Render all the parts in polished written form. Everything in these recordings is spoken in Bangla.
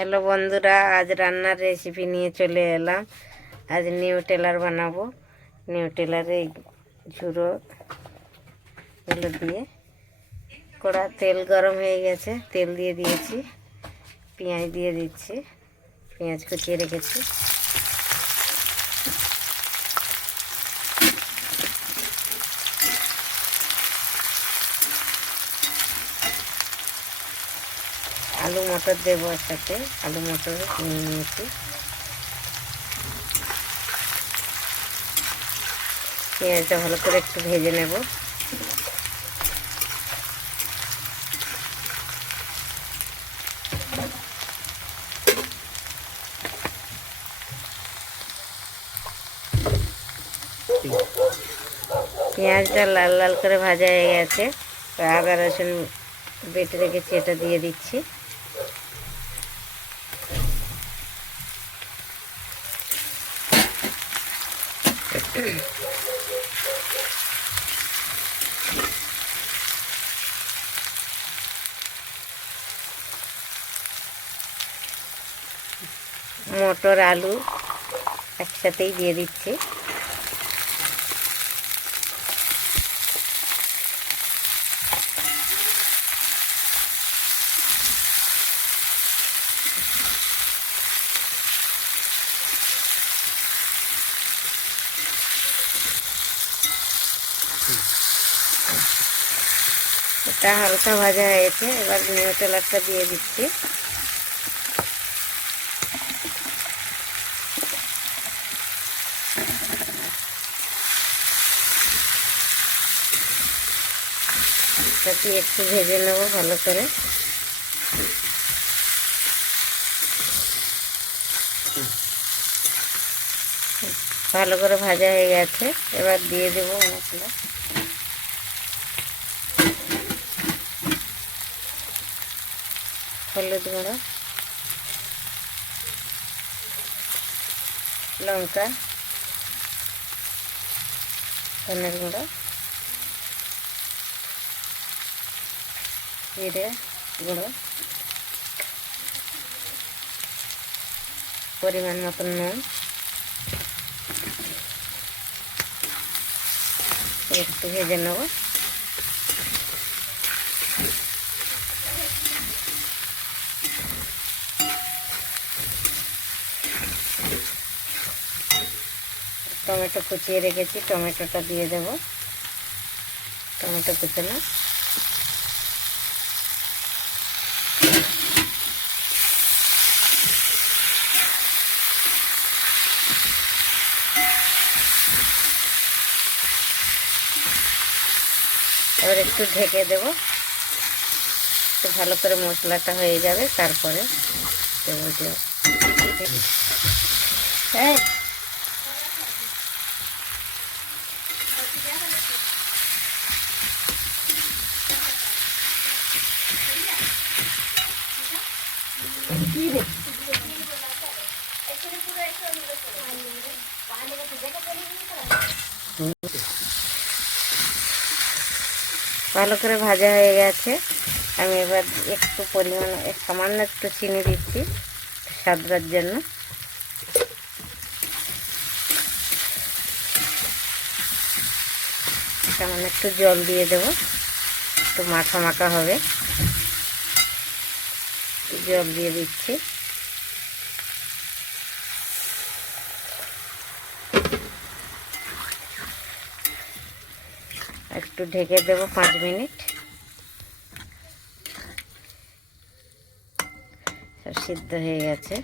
হ্যালো বন্ধুরা, আজ রান্নার রেসিপি নিয়ে চলে এলাম। আজ নিউটেলার বানাবো। নিউটেলারে ঝুড়ো এগুলো দিয়ে কড়া তেল গরম হয়ে গেছে, তেল দিয়ে দিয়েছি, পেঁয়াজ দিয়ে দিচ্ছি, পেঁয়াজ কুচিয়ে রেখেছি। আলু মটর দেবো একসাথে, আলু মটর নিয়ে নিয়েছি। পেঁয়াজটা ভালো করে একটু ভেজে নেব। পেঁয়াজটা লাল লাল করে ভাজা হয়ে গেছে। আদা রসুন বেটে রেখেছি, এটা দিয়ে দিচ্ছি। মটর আলু একসাথেই দিয়ে দিচ্ছি। এটা হালকা ভাজা হয়েছে, এবার নিউটেলারটা দিয়ে দিচ্ছি। এটা দিয়ে একটু ভেজে নেবো ভালো করে। ভালো করে ভাজা হয়ে গেছে, এবার দিয়ে দেবো মশলা। হলুদ গুঁড়ো, লঙ্কা, ধনের গুঁড়ো, জিরে গুঁড়ো, পরিমাণ মতন নুন, একটু ভেজে নেব। টমেটো কুচিয়ে রেখেছি, টমেটোটা দিয়ে দেব। টমেটো কুচানো, এবার একটু ঢেকে দেব, একটু ভালো করে মশলাটা হয়ে যাবে, তারপরে দেবো যে হ্যাঁ ভালো করে ভাজা হয়ে গেছে। আমি এবার একটু পরিমাণ সামান্য একটু চিনি দিচ্ছি স্বাদের জন্য। সামান্য একটু জল দিয়ে দেব, একটু মাখা মাখা হবে। জল দিয়ে দিচ্ছি। একটু ঢেকে দেব 5 মিনিট। সব সিদ্ধ হয়ে গেছে,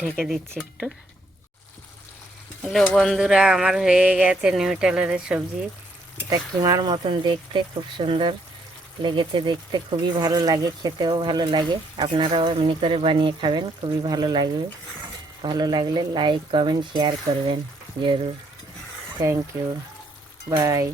ঢেকে দিচ্ছি একটু। হ্যালো বন্ধুরা, আমার হয়ে গেছে নিউটেলারের সবজি। এটা কিমার মতন দেখতে, খুব সুন্দর লেগেছে দেখতে, খুবই ভালো লাগে, খেতেও ভালো লাগে। আপনারাও এমনি করে বানিয়ে খাবেন, খুবই ভালো লাগবে। ভালো লাগলে লাইক কমেন্ট শেয়ার করবেন জরুর। Thank you, by.